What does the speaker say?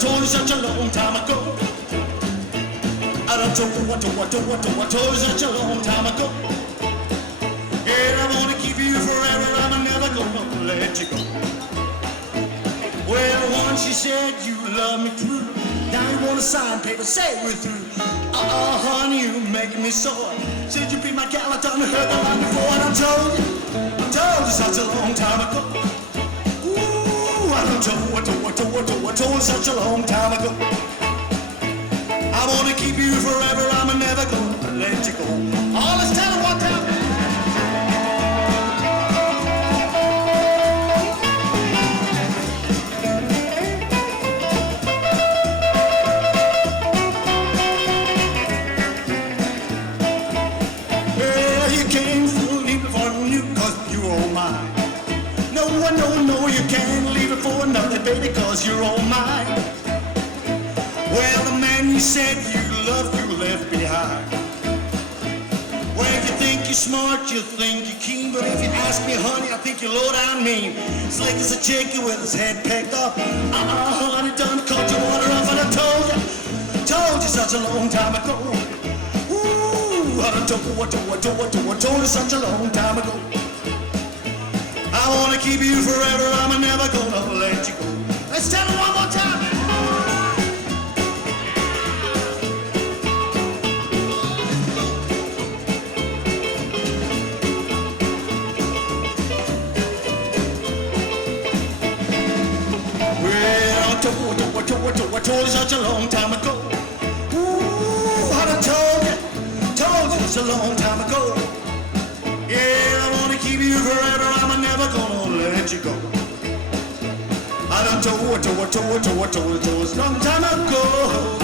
told you such a long time ago. I done told you such a long time ago. Yeah, I wanna keep you forever, I'm never gonna let you go. Well, once you said you love me true, now you wanna sign paper, say we're through. Honey, you making me sore. Said you'd be my gal, I done heard the line before, and I told you such a long time ago. Ooh, I done told you such a long time ago. I wanna keep you forever, I'm never gonna let you go. Oh, let's tell it one time. Well, you can't leave it for you 'cause you're all mine. No, you can't leave it for another, baby, 'cause you're all mine. Well, the man you said you loved, you left behind. Well, if you think you're smart, you think you're keen, but if you ask me, honey, I think you're low down mean. Slick as a chicken with his head pecked up. Honey, done caught your water off, and I told you such a long time ago. Ooh, I done told you such a long time ago. I wanna keep you forever, I'm never gonna let you go. Let's tell it one more time. I told you such a long time ago. Ooh, I done told you such a long time ago. Yeah, I wanna keep you forever, I'm never gonna let you go. I done told you a long time ago.